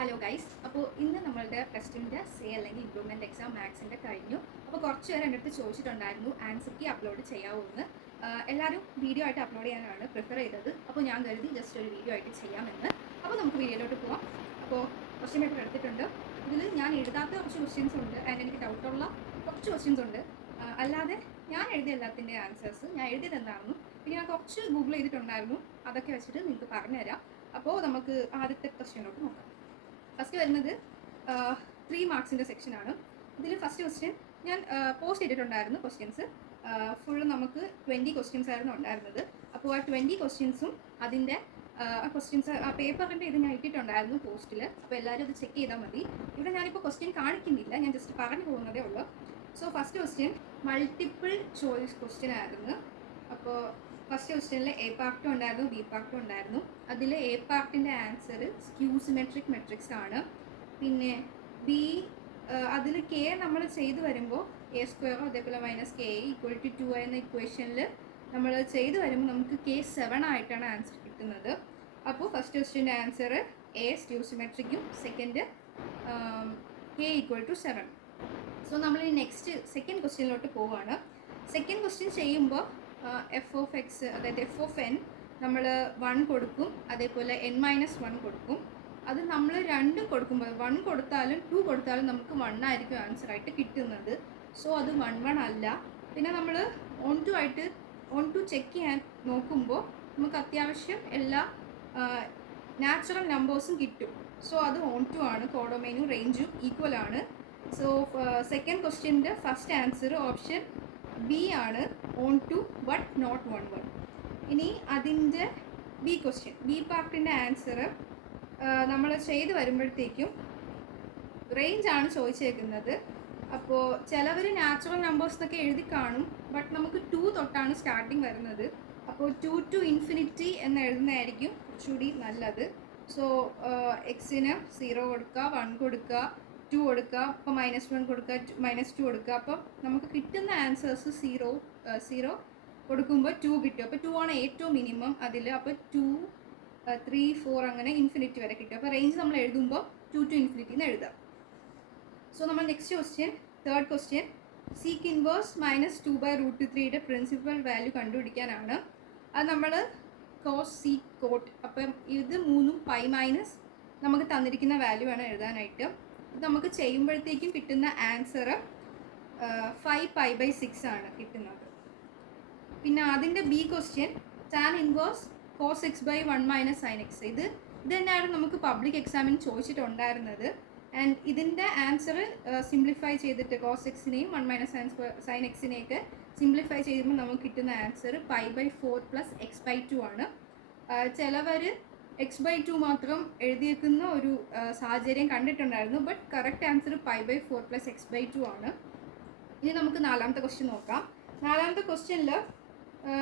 Hello guys. അപ്പോൾ ഇന്ന് നമ്മളുടെ ടെസ്റ്റിൻ്റെ സേ അല്ലെങ്കിൽ ഇംപ്രൂവ്മെൻറ്റ് എക്സാം മാത്സിൻ്റെ കഴിഞ്ഞു. അപ്പോൾ കുറച്ച് പേര് എൻ്റെ അടുത്ത് ചോദിച്ചിട്ടുണ്ടായിരുന്നു ആൻസർ കീ അപ്ലോഡ് ചെയ്യാവോ എന്ന്. എല്ലാവരും വീഡിയോ ആയിട്ട് അപ്ലോഡ് ചെയ്യാനാണ് പ്രിഫർ ചെയ്തത്. അപ്പോൾ ഞാൻ കരുതി ജസ്റ്റ് ഒരു വീഡിയോ ആയിട്ട് ചെയ്യാമെന്ന്. അപ്പോൾ നമുക്ക് വീഡിയോയിലോട്ട് പോവാം. അപ്പോൾ ക്വസ്റ്റ്യൻ പേപ്പർ എടുത്തിട്ടുണ്ട്. ഇതിൽ ഞാൻ എഴുതാത്ത കുറച്ച് ക്വസ്റ്റ്യൻസ് ഉണ്ട് ആൻഡ് എനിക്ക് ഡൗട്ടുള്ള കുറച്ച് ക്വസ്റ്റ്യൻസ് ഉണ്ട്. അല്ലാതെ ഞാൻ എഴുതിയ എല്ലാത്തിൻ്റെ ആൻസേഴ്സ് ഞാൻ എഴുതിയത് എന്താണെന്നും പിന്നെ ഞാൻ കുറച്ച് ഗൂഗിൾ ചെയ്തിട്ടുണ്ടായിരുന്നു, അതൊക്കെ വെച്ചിട്ട് നിങ്ങൾക്ക് പറഞ്ഞുതരാം. അപ്പോൾ നമുക്ക് ആദ്യത്തെ ക്വസ്റ്റ്യനിലോട്ട് നോക്കാം. ഫസ്റ്റ് വരുന്നത് 3 മാർക്സിൻ്റെ സെക്ഷനാണ്. ഇതിൽ ഫസ്റ്റ് ക്വസ്റ്റ്യൻ ഞാൻ പോസ്റ്റ് ചെയ്തിട്ടുണ്ടായിരുന്നു. ക്വസ്റ്റ്യൻസ് ഫുള്ള് നമുക്ക് 20 ക്വസ്റ്റ്യൻസ് ആയിരുന്നു ഉണ്ടായിരുന്നത്. അപ്പോൾ ആ 20 ക്വസ്റ്റ്യൻസും അതിൻ്റെ ക്വസ്റ്റ്യൻസ് ആ പേപ്പറിൻ്റെ ഇത് ഞാൻ ഇട്ടിട്ടുണ്ടായിരുന്നു പോസ്റ്റിൽ. അപ്പോൾ എല്ലാവരും അത് ചെക്ക് ചെയ്താൽ മതി. ഇവിടെ ഞാനിപ്പോൾ ക്വസ്റ്റ്യൻ കാണിക്കുന്നില്ല, ഞാൻ ജസ്റ്റ് പറഞ്ഞു പോകുന്നതേ ഉള്ളൂ. So first question multiple choice question ആയിരുന്നു. അപ്പോൾ ഫസ്റ്റ് ക്വസ്റ്റ്യനിൽ എ പാർട്ടും ഉണ്ടായിരുന്നു, ബി പാർട്ടും ഉണ്ടായിരുന്നു. അതിൽ എ പാർട്ടിൻ്റെ ആൻസർ സ്ക്യൂ സിമെട്രിക് മെട്രിക്സ് ആണ്. പിന്നെ ബി അതിൽ കെ നമ്മൾ ചെയ്ത് വരുമ്പോൾ എ സ്ക്വയറോ അതേപോലെ മൈനസ് കെ ഈക്വൽ ടു 2 എന്ന ഇക്വേഷനിൽ നമ്മൾ ചെയ്ത് വരുമ്പോൾ നമുക്ക് കെ 7 ആയിട്ടാണ് ആൻസർ കിട്ടുന്നത്. അപ്പോൾ ഫസ്റ്റ് ക്വസ്റ്റ്യൻ്റെ ആൻസർ എ സ്ക്യൂ സിമെട്രിക്കും second k equal to 7. So നമ്മൾ നെക്സ്റ്റ് സെക്കൻഡ് ക്വസ്റ്റ്യനിലോട്ട് പോവുകയാണ്. സെക്കൻഡ് ക്വസ്റ്റ്യൻ ചെയ്യുമ്പോൾ എഫ് ഓഫ് എക്സ് അതായത് എഫ് ഓഫ് എൻ നമ്മൾ 1 കൊടുക്കും, അതേപോലെ n-1 കൊടുക്കും. അത് നമ്മൾ 2 കൊടുക്കുമ്പോൾ 1 കൊടുത്താലും 2 കൊടുത്താലും നമുക്ക് 1 ആയിരിക്കും ആൻസർ ആയിട്ട് കിട്ടുന്നത്. സോ അത് 1 അല്ല. പിന്നെ നമ്മൾ ഓൺ ടു ചെക്ക് ചെയ്യാൻ നോക്കുമ്പോൾ നമുക്ക് അത്യാവശ്യം എല്ലാ നാച്ചുറൽ നമ്പേഴ്സും കിട്ടും. സോ അത് ഓൺ ടു ആണ്, കോഡൊമൈനും റേഞ്ചും ഈക്വൽ ആണ്. സോ സെക്കൻഡ് ക്വസ്റ്റ്യൻ്റെ ഫസ്റ്റ് ആൻസർ ഓപ്ഷൻ ബി ആണ്, ഓൺ ടു ബട്ട് നോട്ട് 1. ഇനി അതിൻ്റെ ബി ക്വസ്റ്റ്യൻ, ബി പാർട്ടിൻ്റെ ആൻസർ നമ്മൾ ചെയ്ത് വരുമ്പോഴത്തേക്കും റേഞ്ചാണ് ചോദിച്ചേക്കുന്നത്. അപ്പോൾ ചിലവർ നാച്ചുറൽ നമ്പേഴ്സ് എന്നൊക്കെ എഴുതി കാണും, ബട്ട് നമുക്ക് 2 തൊട്ടാണ് സ്റ്റാർട്ടിങ് വരുന്നത്. അപ്പോൾ 2 to infinity എന്ന് എഴുതുന്നതായിരിക്കും കുറച്ചുകൂടി നല്ലത്. സോ എക്സിന് 0 കൊടുക്കുക, 1 കൊടുക്കുക, 2 കൊടുക്കുക, അപ്പോൾ -1 കൊടുക്കുക, -2 കൊടുക്കുക. അപ്പം നമുക്ക് കിട്ടുന്ന ആൻസേഴ്സ് 0 കൊടുക്കുമ്പോൾ 2 കിട്ടും. അപ്പോൾ 2 ആണ് ഏറ്റവും മിനിമം അതിൽ. അപ്പോൾ 2, 3, 4 അങ്ങനെ ഇൻഫിനിറ്റി വരെ കിട്ടും. അപ്പോൾ റേഞ്ച് നമ്മൾ എഴുതുമ്പോൾ 2 to infinity എന്ന് എഴുതാം. സോ നമ്മൾ next question, third question, sec inverse -2/√3യുടെ പ്രിൻസിപ്പൽ വാല്യൂ കണ്ടുപിടിക്കാനാണ്. അത് നമ്മൾ കോസ് സീക്ക് കോട്ട്. അപ്പം ഇത് 3ഉം പൈ മൈനസ് നമുക്ക് തന്നിരിക്കുന്ന വാല്യൂ ആണ് എഴുതാനായിട്ട്. ഇത് നമുക്ക് ചെയ്യുമ്പോഴത്തേക്കും കിട്ടുന്ന ആൻസർ 5π/6 ആണ് കിട്ടുന്നത്. പിന്നെ അതിൻ്റെ B question tan inverse cos x/1 - sin x. ഇത് തന്നെയാണ് നമുക്ക് പബ്ലിക് എക്സാമിന് ചോദിച്ചിട്ടുണ്ടായിരുന്നത്. ആൻഡ് ഇതിൻ്റെ ആൻസർ സിംപ്ലിഫൈ ചെയ്തിട്ട് കോസ് എക്സിനെയും 1 - sin x-നെയൊക്കെ സിംപ്ലിഫൈ ചെയ്യുമ്പോൾ നമുക്ക് കിട്ടുന്ന ആൻസർ π/4 + x/2 ആണ്. ചിലവർ x/2 മാത്രം എഴുതിയേക്കുന്ന ഒരു സാഹചര്യം കണ്ടിട്ടുണ്ടായിരുന്നു, ബട്ട് കറക്റ്റ് ആൻസർ π/4 + x/2 ആണ്. ഇനി നമുക്ക് നാലാമത്തെ ക്വസ്റ്റ്യൻ നോക്കാം. നാലാമത്തെ ക്വസ്റ്റ്യനിൽ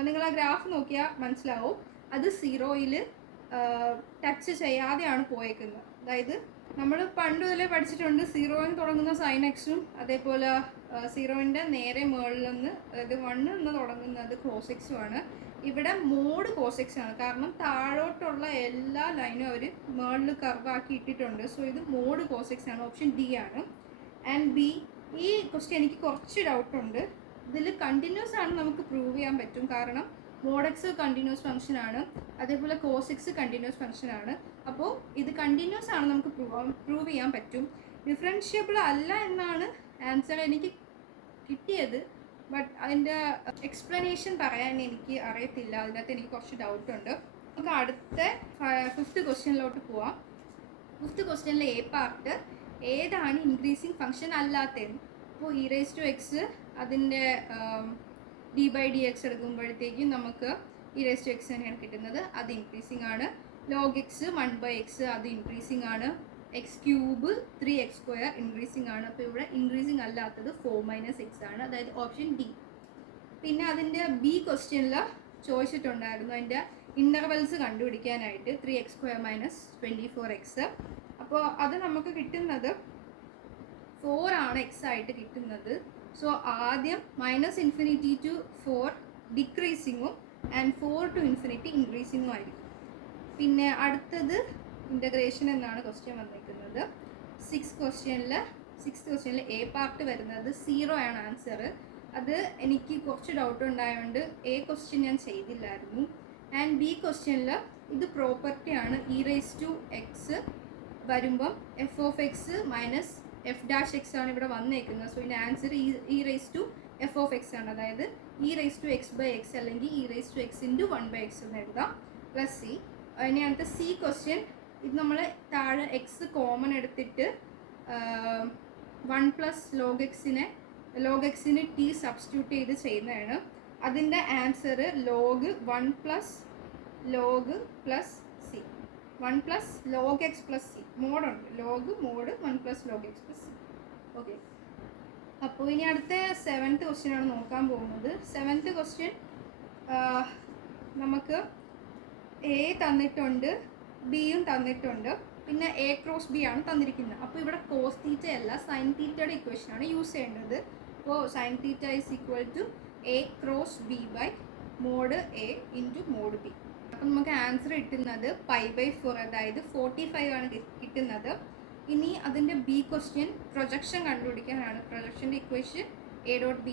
നിങ്ങൾ ആ ഗ്രാഫ് നോക്കിയാൽ മനസ്സിലാവും, അത് 0യിൽ ടച്ച് ചെയ്യാതെയാണ് പോയേക്കുന്നത്. അതായത് നമ്മൾ പണ്ട് മുതലേ പഠിച്ചിട്ടുണ്ട് 0ന് തുടങ്ങുന്ന സൈൻ എക്സും അതേപോലെ 0ൻ്റെ നേരെ മുകളിൽ നിന്ന് അതായത് 1 എന്ന് തുടങ്ങുന്നത് കോസ് എക്സും ആണ്. ഇവിടെ മോഡ് കോസ് എക്സ് ആണ്, കാരണം താഴോട്ടുള്ള എല്ലാ ലൈനും അവർ മുകളിൽ കർവാക്കി ഇട്ടിട്ടുണ്ട്. സോ ഇത് മോഡ് കോസ് എക്സ് ആണ്, ഓപ്ഷൻ ഡി ആണ്. ആൻഡ് ബി, ഈ ക്വസ്റ്റ്യൻ എനിക്ക് കുറച്ച് ഡൗട്ടുണ്ട്. ഇതിൽ കണ്ടിന്യൂസ് ആണ് നമുക്ക് പ്രൂവ് ചെയ്യാൻ പറ്റും, കാരണം മോഡ് എക്സ് കണ്ടിന്യൂസ് ഫംഗ്ഷൻ ആണ്, അതേപോലെ കോസ് എക്സ് കണ്ടിന്യൂസ് ഫംഗ്ഷൻ ആണ്. അപ്പോൾ ഇത് കണ്ടിന്യൂസ് ആണ്, നമുക്ക് പ്രൂവ് ചെയ്യാൻ പറ്റും. ഡിഫറൻഷ്യബിൾ അല്ല എന്നാണ് ആൻസർ എനിക്ക് കിട്ടിയത്, ബട്ട് അതിൻ്റെ എക്സ്പ്ലനേഷൻ പറയാൻ എനിക്ക് അറിയത്തില്ല. അതിനകത്ത് എനിക്ക് കുറച്ച് ഡൗട്ടുണ്ട്. നമുക്ക് അടുത്ത 5th ക്വസ്റ്റ്യനിലോട്ട് പോവാം. 5th ക്വസ്റ്റ്യനിലെ എ പാർട്ട് ഏതാണ് ഇൻക്രീസിങ് ഫംഗ്ഷൻ അല്ലാത്തതെന്ന്. അപ്പോൾ e⁻x അതിൻ്റെ d/dx എടുക്കുമ്പോഴത്തേക്കും നമുക്ക് e⁻x തന്നെയാണ് കിട്ടുന്നത്, അത് ഇൻക്രീസിങ് ആണ്. log x 1/x അത് ഇൻക്രീസിങ് ആണ്. x³ 3x² ഇൻക്രീസിങ് ആണ്. അപ്പോൾ ഇവിടെ ഇൻക്രീസിങ് അല്ലാത്തത് 4 - x ആണ്, അതായത് ഓപ്ഷൻ ഡി. പിന്നെ അതിൻ്റെ ബി ക്വസ്റ്റ്യനിൽ ചോദിച്ചിട്ടുണ്ടായിരുന്നു അതിൻ്റെ ഇൻ്റർവെൽസ് കണ്ടുപിടിക്കാനായിട്ട് 3x² - 24x. അപ്പോൾ അത് നമുക്ക് കിട്ടുന്നത് 4 ആണ് x ആയിട്ട് കിട്ടുന്നത്. സോ ആദ്യം -∞ to 4 ഡിക്രീസിങ്ങും ആൻഡ് 4 to infinity ഇൻക്രീസിങ്ങും ആയിരിക്കും. പിന്നെ അടുത്തത് ഇൻ്റഗ്രേഷൻ എന്നാണ് ക്വസ്റ്റ്യൻ വന്നിരിക്കുന്നത്. സിക്സ് ക്വസ്റ്റ്യനിൽ എ പാർട്ട് വരുന്നത് 0 ആണ് ആൻസർ. അത് എനിക്ക് കുറച്ച് ഡൗട്ട് ഉണ്ടായതുകൊണ്ട് എ ക്വസ്റ്റ്യൻ ഞാൻ ചെയ്തില്ലായിരുന്നു. ആൻഡ് ബി ക്വസ്റ്റ്യനിൽ ഇത് പ്രോപ്പർട്ടിയാണ്. e⁻x വരുമ്പം f(x) മൈനസ് f'(x) ആണ് ഇവിടെ വന്നേക്കുന്നത്. സോ ഇതിൻ്റെ ആൻസർ e⁻f(x) ആണ്. അതായത് e⁻x/x അല്ലെങ്കിൽ e⁻x × 1/x എന്ന് എഴുതാം. Plus C. ഇനി അടുത്ത സി ക്വസ്റ്റ്യൻ, ഇത് നമ്മൾ താഴെ എക്സ് കോമൺ എടുത്തിട്ട് 1 + log x-ന് ടി സബ്സ്റ്റിറ്റ്യൂട്ട് ചെയ്ത് ചെയ്യുന്നതാണ്. അതിൻ്റെ answer log 1 + log + c 1 + log x + c മോഡുണ്ട്. mod 1 + log x + c. Okay, അപ്പോൾ ഇനി അടുത്ത 7th ക്വസ്റ്റ്യൻ ആണ് നോക്കാൻ പോകുന്നത്. 7th ക്വസ്റ്റ്യൻ നമുക്ക് എ തന്നിട്ടുണ്ട്, ബിയും തന്നിട്ടുണ്ട്, പിന്നെ a × b ആണ് തന്നിരിക്കുന്നത്. അപ്പോൾ ഇവിടെ cos θ അല്ല sin θയുടെ ഇക്വേഷനാണ് യൂസ് ചെയ്യേണ്ടത്. അപ്പോൾ sin θ = a × b mod a × mod b. അപ്പോൾ നമുക്ക് ആൻസർ കിട്ടുന്നത് π/4, അതായത് 45 ആണ് കിട്ടുന്നത്. ഇനി അതിൻ്റെ ബി ക്വസ്റ്റ്യൻ പ്രൊജക്ഷൻ കണ്ടുപിടിക്കാനാണ്. പ്രൊജക്ഷൻ്റെ equation a.b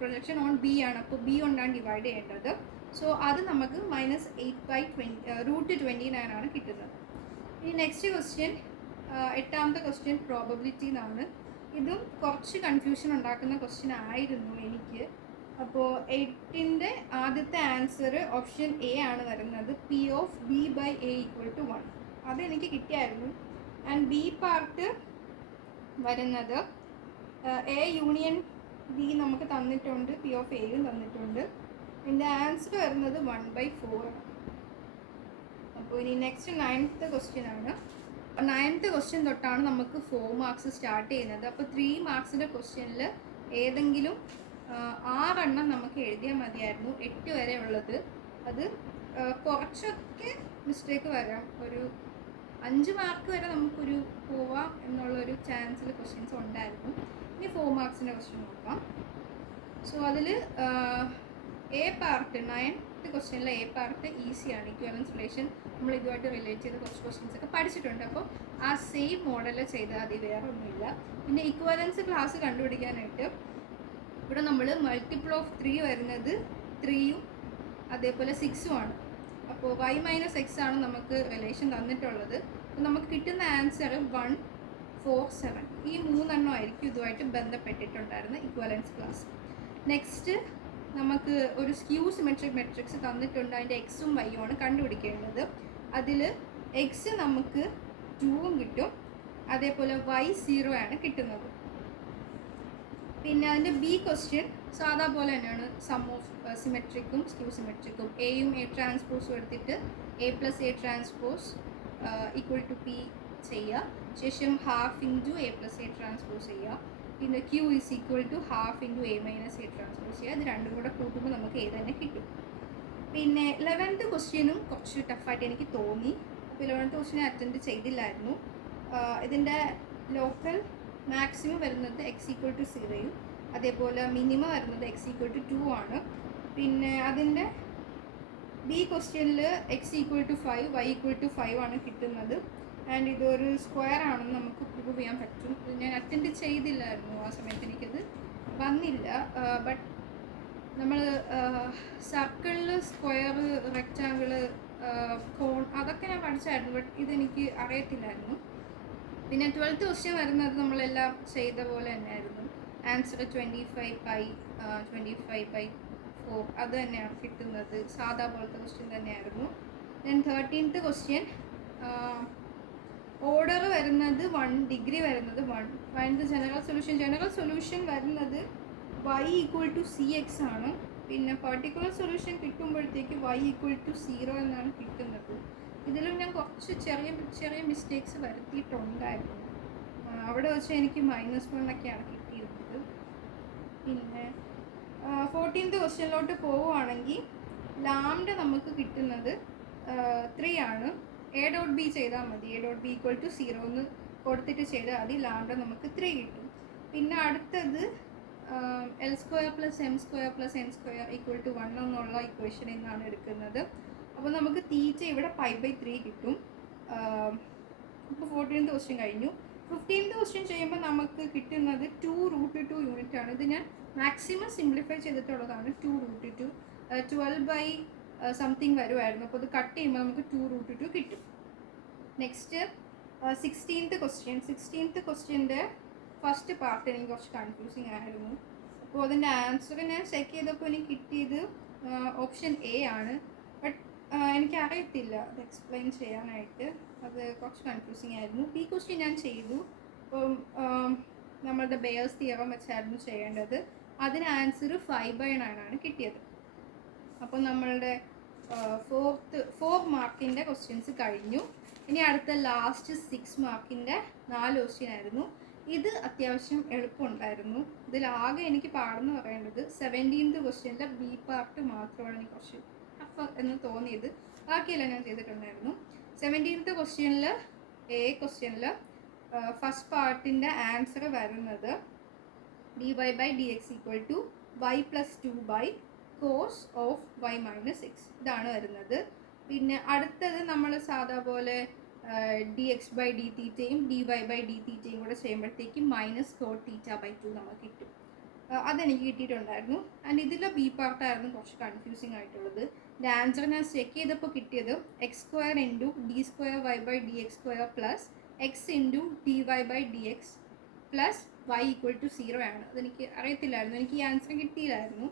projection on B ആണ്. അപ്പോൾ ബി കൊണ്ടാണ് ഡിവൈഡ് ചെയ്യേണ്ടത്. സോ അത് നമുക്ക് -8/√29 ആണ് കിട്ടുന്നത്. ഇനി നെക്സ്റ്റ് ക്വസ്റ്റ്യൻ, 8ാമത്തെ ക്വസ്റ്റ്യൻ പ്രോബബിലിറ്റി എന്നാണ്. ഇതും കുറച്ച് കൺഫ്യൂഷൻ ഉണ്ടാക്കുന്ന ക്വസ്റ്റ്യൻ ആയിരുന്നു എനിക്ക്. അപ്പോൾ 8ൻ്റെ ആദ്യത്തെ ആൻസർ ഓപ്ഷൻ എ ആണ് വരുന്നത്. P(b/a) = 1. അതെനിക്ക് കിട്ടിയായിരുന്നു. ആൻഡ് ബി പാർട്ട് വരുന്നത് എ യൂണിയൻ ബി നമുക്ക് തന്നിട്ടുണ്ട്, P(a)യും തന്നിട്ടുണ്ട്. ഇതിൻ്റെ ആൻസർ വരുന്നത് 1/4 ആണ്. അപ്പോൾ ഇനി നെക്സ്റ്റ് 9th ക്വസ്റ്റ്യൻ ആണ്. 9th ക്വസ്റ്റ്യൻ തൊട്ടാണ് നമുക്ക് 4 മാർക്സ് സ്റ്റാർട്ട് ചെയ്യുന്നത്. അപ്പോൾ 3 മാർക്സിൻ്റെ ക്വസ്റ്റ്യനിൽ ഏതെങ്കിലും 6 എണ്ണം നമുക്ക് എഴുതിയാൽ മതിയായിരുന്നു. 8 വരെ ഉള്ളത് അത് കുറച്ചൊക്കെ മിസ്റ്റേക്ക് വരാം. ഒരു 5 മാർക്ക് വരെ നമുക്കൊരു പോവാം എന്നുള്ളൊരു ചാൻസിൽ ക്വസ്റ്റ്യൻസ് ഉണ്ടായിരുന്നു. ഇനി 4 മാർക്സിൻ്റെ ക്വസ്റ്റ്യൻ നോക്കാം. സോ അതിൽ എ പാർട്ട് 9th ക്വസ്റ്റ്യനിൽ എ പാർട്ട് ഈസിയാണ്. ഇക്വലൻസ് റിലേഷൻ നമ്മൾ ഇതുമായിട്ട് റിലേറ്റ് ചെയ്ത് കുറച്ച് ക്വസ്റ്റ്യൻസ് ഒക്കെ പഠിച്ചിട്ടുണ്ട്. അപ്പോൾ ആ സെയിം മോഡൽ ചെയ്താൽ മതി, വേറെ ഒന്നുമില്ല. പിന്നെ ഇക്വലൻസ് ക്ലാസ് കണ്ടുപിടിക്കാനായിട്ട് ഇവിടെ നമ്മൾ മൾട്ടിപ്പിൾ ഓഫ് 3 വരുന്നത് 3ഉം അതേപോലെ 6ഉം ആണ്. അപ്പോൾ y - x ആണ് നമുക്ക് റിലേഷൻ തന്നിട്ടുള്ളത്. അപ്പോൾ നമുക്ക് കിട്ടുന്ന ആൻസർ 1, 4, 7 ഈ 3 എണ്ണം ആയിരിക്കും ഇതുമായിട്ട് ബന്ധപ്പെട്ടിട്ടുണ്ടായിരുന്ന ഇക്വലൻസ് ക്ലാസ്. നെക്സ്റ്റ് നമുക്ക് ഒരു സ്ക്യൂ സിമെട്രിക് മെട്രിക്സ് തന്നിട്ടുണ്ട്. അതിൻ്റെ എക്സും വൈയും ആണ് കണ്ടുപിടിക്കേണ്ടത്. അതിൽ എക്സ് നമുക്ക് 2ഉം കിട്ടും, അതേപോലെ y 0 ആണ് കിട്ടുന്നത്. പിന്നെ അതിൻ്റെ ബി ക്വസ്റ്റ്യൻ സാധാ പോലെ തന്നെയാണ്. സം ഓഫ് സിമെട്രിക്കും സ്ക്യൂ സിമെട്രിക്കും എയും A ട്രാൻസ്പോസും എടുത്തിട്ട് A + A ട്രാൻസ്പോസ് = P ചെയ്യുക. ശേഷം ½ × A + A ട്രാൻസ്പോസ് ചെയ്യുക. പിന്നെ Q = ½ × A - A ട്രാൻസ്പോസ് ചെയ്യുക. ഇത് രണ്ടും കൂടെ കൂട്ടുമ്പോൾ നമുക്ക് A തന്നെ കിട്ടും. പിന്നെ 11th ക്വസ്റ്റ്യനും കുറച്ച് ടഫായിട്ട് എനിക്ക് തോന്നി. അപ്പോൾ 11th ക്വസ്റ്റ്യൻ അറ്റൻഡ് ചെയ്തില്ലായിരുന്നു. ഇതിൻ്റെ ലോക്കൽ മാക്സിമം വരുന്നത് x = 0യും അതേപോലെ മിനിമം വരുന്നത് x = 2 ആണ്. പിന്നെ അതിൻ്റെ ബി ക്വസ്റ്റ്യനിൽ x = 5 y = 5 ആണ് കിട്ടുന്നത്. ആൻഡ് ഇതൊരു സ്ക്വയർ ആണെന്ന് നമുക്ക് പ്രൂവ് ചെയ്യാൻ പറ്റും. ഞാൻ അറ്റൻഡ് ചെയ്തില്ലായിരുന്നു ആ സമയത്ത്, എനിക്കത് വന്നില്ല. ബട്ട് നമ്മൾ സർക്കിളിൽ സ്ക്വയർ, റെക്റ്റാങ്കിൾ, കോൺ അതൊക്കെ ഞാൻ പഠിച്ചായിരുന്നു. ബട്ട് ഇതെനിക്ക് അറിയത്തില്ലായിരുന്നു. പിന്നെ 12th ക്വസ്റ്റ്യൻ വരുന്നത് നമ്മളെല്ലാം ചെയ്ത പോലെ തന്നെയായിരുന്നു. ആൻസർ 25/4 അത് തന്നെയാണ് കിട്ടുന്നത്. സാധാ പോലത്തെ ക്വസ്റ്റ്യൻ തന്നെയായിരുന്നു. ദെൻ 13th ക്വസ്റ്റ്യൻ ഓർഡർ വരുന്നത് 1, ഡിഗ്രി വരുന്നത് 1. അതിൻ്റെ ജനറൽ സൊല്യൂഷൻ വരുന്നത് y = cx ആണ്. പിന്നെ പർട്ടിക്കുലർ സൊല്യൂഷൻ കിട്ടുമ്പോഴത്തേക്ക് y = 0 എന്നാണ് കിട്ടുന്നത്. ഇതിലും ഞാൻ കുറച്ച് ചെറിയ മിസ്റ്റേക്സ് വരുത്തിയിട്ടുണ്ടായിരുന്നു. അവിടെ വെച്ച് എനിക്ക് -1 ഒക്കെയാണ് കിട്ടിയിരുന്നത്. പിന്നെ 14th ക്വസ്റ്റ്യനിലോട്ട് പോവുകയാണെങ്കിൽ ലാംഡ നമുക്ക് കിട്ടുന്നത് 3 ആണ്. A.B ചെയ്താൽ മതി. A.B = 0 എന്ന് കൊടുത്തിട്ട് ചെയ്താൽ മതി. ലാംഡ നമുക്ക് 3 കിട്ടും. പിന്നെ അടുത്തത് L² + M² + N² = 1 എന്നുള്ള ഇക്വേഷനിൽ നിന്നാണ് എടുക്കുന്നത്. അപ്പോൾ നമുക്ക് തീറ്റ ഇവിടെ π/3 കിട്ടും. ഇപ്പോൾ 14th ക്വസ്റ്റ്യൻ കഴിഞ്ഞു. 15th ക്വസ്റ്റ്യൻ ചെയ്യുമ്പോൾ നമുക്ക് കിട്ടുന്നത് 2√2 യൂണിറ്റ് ആണ്. ഇത് ഞാൻ മാക്സിമം സിംപ്ലിഫൈ ചെയ്തിട്ടുള്ളതാണ്. 2√2 12 സംതിങ് വരുമായിരുന്നു. അപ്പോൾ ഇത് കട്ട് ചെയ്യുമ്പോൾ നമുക്ക് 2√2 കിട്ടും. Next 16th question. 16th ക്വസ്റ്റ്യൻ്റെ ഫസ്റ്റ് പാർട്ട് എനിക്ക് കുറച്ച് കൺഫ്യൂസിങ് ആയിരുന്നു. അപ്പോൾ അതിൻ്റെ ആൻസർ ഞാൻ ചെക്ക് ചെയ്തപ്പോൾ എനിക്ക് കിട്ടിയത് ഓപ്ഷൻ എ ആണ്. ബട്ട് എനിക്കറിയത്തില്ല അത് എക്സ്പ്ലെയിൻ ചെയ്യാനായിട്ട്. അത് കുറച്ച് കൺഫ്യൂസിങ് ആയിരുന്നു. ഈ ക്വസ്റ്റ്യൻ ഞാൻ ചെയ്തു. അപ്പം നമ്മളുടെ ബെയേഴ്സ് തിയറം വെച്ചായിരുന്നു ചെയ്യേണ്ടത്. അതിന് ആൻസർ 5/9 ആണ് കിട്ടിയത്. അപ്പോൾ നമ്മളുടെ 4 മാർക്കിൻ്റെ ക്വസ്റ്റ്യൻസ് കഴിഞ്ഞു. ഇനി അടുത്ത ലാസ്റ്റ് 6 മാർക്കിൻ്റെ 4 ക്വസ്റ്റ്യൻ ആയിരുന്നു. ഇത് അത്യാവശ്യം എളുപ്പമുണ്ടായിരുന്നു. ഇതിലാകെ എനിക്ക് പാടെന്ന് പറയേണ്ടത് 17th ക്വസ്റ്റ്യനിലെ ബി പാർട്ട് മാത്രമാണ് എനിക്ക് കുറച്ച് ടഫ് എന്ന് തോന്നിയത്. ബാക്കിയെല്ലാം ഞാൻ ചെയ്തിട്ടുണ്ടായിരുന്നു. 17th ക്വസ്റ്റ്യനിൽ ക്വസ്റ്റ്യനിൽ ഫസ്റ്റ് പാർട്ടിൻ്റെ ആൻസർ വരുന്നത് dy/dx = y + 2 cos of y - x ഇതാണ് വരുന്നത്. പിന്നെ അടുത്തത് നമ്മൾ സാധാ പോലെ dx/dθയും dy/dθയും കൂടെ ചെയ്യുമ്പോഴത്തേക്കും -cot θ/2 നമുക്ക് കിട്ടും. അതെനിക്ക് കിട്ടിയിട്ടുണ്ടായിരുന്നു. ആൻഡ് ഇതിലെ ബി പാർട്ടായിരുന്നു കുറച്ച് കൺഫ്യൂസിങ് ആയിട്ടുള്ളത്. ഇതിൻ്റെ ആൻസർ ഞാൻ ചെക്ക് ചെയ്തപ്പോൾ കിട്ടിയത് x² × d²y/dx² + x × dy/dx + y = 0 ആണ്. അതെനിക്ക് അറിയത്തില്ലായിരുന്നു. എനിക്ക് ഈ ആൻസർ കിട്ടിയില്ലായിരുന്നു.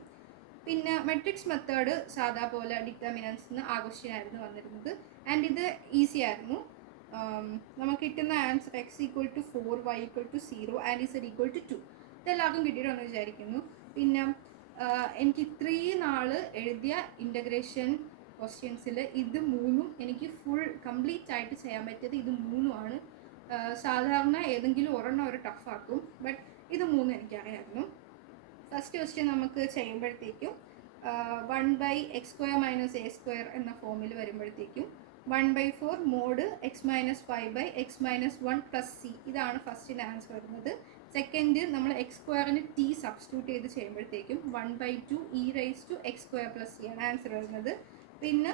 പിന്നെ മെട്രിക്സ് മെത്തേഡ് സാധാ പോലെ ഡിറ്റർമിനൻസ് ആ ക്വസ്റ്റ്യൻ ആയിരുന്നു വന്നിരുന്നത്. ആൻഡ് ഇത് ഈസി ആയിരുന്നു. നമുക്ക് കിട്ടുന്ന answer x = 4, y = 0 and z = 2. ഇതെല്ലാവർക്കും കിട്ടിയിട്ടുണ്ടെന്ന് വിചാരിക്കുന്നു. പിന്നെ എനിക്ക് ഇത്രയും നാൾ എഴുതിയ ഇൻ്റഗ്രേഷൻ ക്വസ്റ്റ്യൻസിൽ ഇത് 3ഉം എനിക്ക് കംപ്ലീറ്റ് ആയിട്ട് ചെയ്യാൻ പറ്റിയത് ഇത് 3ഉമാണ്. സാധാരണ ഏതെങ്കിലും ഒരെണ്ണം ഒരു ടഫാക്കും. ബട്ട് ഇത് 3 എനിക്കറിയായിരുന്നു. ഫസ്റ്റ് ക്വസ്റ്റ്യൻ നമുക്ക് ചെയ്യുമ്പോഴത്തേക്കും 1/x² - a² എന്ന ഫോമിൽ വരുമ്പോഴത്തേക്കും 1/4 mod x - 5/x - 1 + c ഇതാണ് ഫസ്റ്റിൻ്റെ ആൻസർ വരുന്നത്. സെക്കൻഡ് നമ്മൾ x² t സബ്സ്റ്റിറ്റ്യൂട്ട് ചെയ്ത് ചെയ്യുമ്പോഴത്തേക്കും 1/2 e⁻x² + c ആണ് ആൻസർ വരുന്നത്. പിന്നെ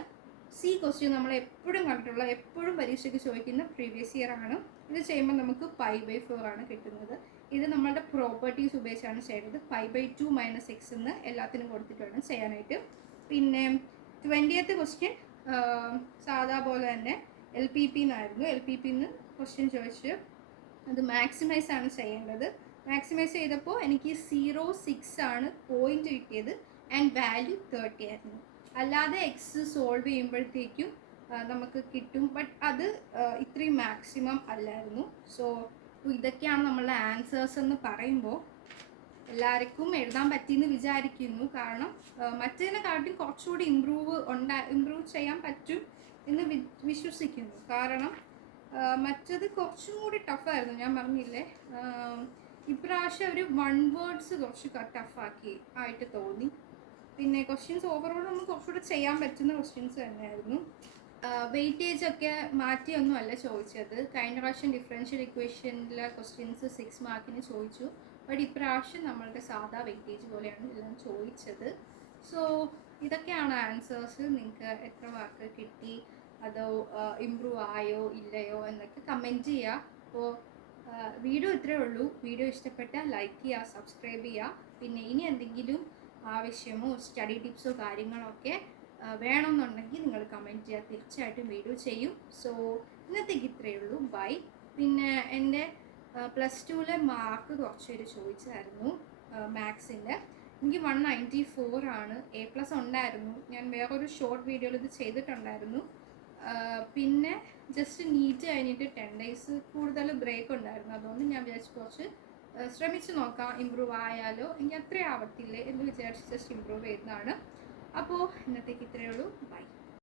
സി ക്വസ്റ്റ്യൻ നമ്മൾ എപ്പോഴും കണ്ടിട്ടുള്ള, എപ്പോഴും പരീക്ഷയ്ക്ക് ചോദിക്കുന്ന പ്രീവിയസ് ഇയർ ആണ്. ഇത് ചെയ്യുമ്പോൾ നമുക്ക് π/4 ആണ് കിട്ടുന്നത്. ഇത് നമ്മളുടെ പ്രോപ്പർട്ടീസ് ഉപയോഗിച്ചാണ് ചെയ്യുന്നത്. π/2 - x എന്ന് എല്ലാത്തിനും കൊടുത്തിട്ടാണ് ചെയ്യാനായിട്ട്. പിന്നെ 20th ക്വസ്റ്റ്യൻ സാധാ പോലെ തന്നെ LPP എന്നായിരുന്നു. LPP എന്ന് ക്വസ്റ്റ്യൻ ചോദിച്ച് അത് മാക്സിമൈസ് ആണ് ചെയ്യേണ്ടത്. മാക്സിമൈസ് ചെയ്തപ്പോൾ എനിക്ക് 0.6 ആണ് പോയിന്റ് കിട്ടിയത് ആൻഡ് വാല്യൂ 30 ആയിരുന്നു. അല്ലാതെ എക്സ് സോൾവ് ചെയ്യുമ്പോഴത്തേക്കും നമുക്ക് കിട്ടും. ബട്ട് അത് ഇത്രയും മാക്സിമം അല്ലായിരുന്നു. സോ ഇതൊക്കെയാണ് നമ്മളുടെ ആൻസേഴ്സ് എന്ന് പറയുമ്പോൾ എല്ലാവർക്കും എഴുതാൻ പറ്റിയെന്ന് വിചാരിക്കുന്നു. കാരണം മറ്റേതിനെക്കാട്ടും കുറച്ചുകൂടി ഇമ്പ്രൂവ് ചെയ്യാൻ പറ്റും എന്ന് വിശ്വസിക്കുന്നു. കാരണം മറ്റത് കുറച്ചും കൂടി ടഫായിരുന്നു. ഞാൻ പറഞ്ഞില്ലേ, ഇപ്രാവശ്യം ഒരു 1 വേർഡ്സ് കുറച്ച് ടഫാക്കി ആയിട്ട് തോന്നി. പിന്നെ ക്വസ്റ്റ്യൻസ് ഓവറോൾ നമുക്ക് കുറച്ചുകൂടെ ചെയ്യാൻ പറ്റുന്ന ക്വസ്റ്റ്യൻസ് തന്നെയായിരുന്നു. വെയിറ്റേജ് ഒക്കെ മാറ്റിയൊന്നും അല്ല ചോദിച്ചത്. കഴിഞ്ഞ പ്രാവശ്യം ഡിഫറൻഷ്യൽ ഇക്വേഷനിലെ ക്വസ്റ്റ്യൻസ് 6 മാർക്കിന് ചോദിച്ചു. ബട്ട് ഇപ്രാവശ്യം നമ്മളുടെ സാധാ വെയിറ്റേജ് പോലെയാണ് എല്ലാം ചോദിച്ചത്. സോ ഇതൊക്കെയാണ് ആൻസേഴ്സ്. നിങ്ങൾക്ക് എത്ര മാർക്ക് കിട്ടി, അതോ ഇമ്പ്രൂവ് ആയോ ഇല്ലയോ എന്നൊക്കെ കമൻറ്റ് ചെയ്യുക. അപ്പോൾ വീഡിയോ ഇത്രയേ ഉള്ളൂ. വീഡിയോ ഇഷ്ടപ്പെട്ടാൽ ലൈക്ക് ചെയ്യുക, സബ്സ്ക്രൈബ് ചെയ്യുക. പിന്നെ ഇനി എന്തെങ്കിലും ആവശ്യമോ സ്റ്റഡി ടിപ്സോ കാര്യങ്ങളോ ഒക്കെ വേണമെന്നുണ്ടെങ്കിൽ നിങ്ങൾ കമൻറ്റ് ചെയ്യുക. തീർച്ചയായിട്ടും വീഡിയോ ചെയ്യും. സോ ഇന്നത്തേക്ക് ഇത്രയേ ഉള്ളൂ. ബൈ. പിന്നെ എൻ്റെ +2 മാർക്ക് കുറച്ച് പേര് ചോദിച്ചായിരുന്നു മാത്സിൻ്റെ. എനിക്ക് 194 ആണ്. A+ ഉണ്ടായിരുന്നു. ഞാൻ വേറൊരു ഷോർട്ട് വീഡിയോയിൽ ഇത് ചെയ്തിട്ടുണ്ടായിരുന്നു. പിന്നെ ജസ്റ്റ് നീറ്റ് കഴിഞ്ഞിട്ട് 10 days കൂടുതൽ ബ്രേക്ക് ഉണ്ടായിരുന്നു. അതുകൊണ്ട് ഞാൻ വിചാരിച്ചു കുറച്ച് ശ്രമിച്ചു നോക്കാം, ഇമ്പ്രൂവ് ആയാലോ. എനിക്ക് അത്രയും ആവത്തില്ലേ എന്ന് വിചാരിച്ച് ജസ്റ്റ് ഇമ്പ്രൂവ് ചെയ്യുന്നതാണ്. അപ്പോൾ ഇന്നത്തേക്ക് ഇത്രയേ ഉള്ളൂ. ബൈ.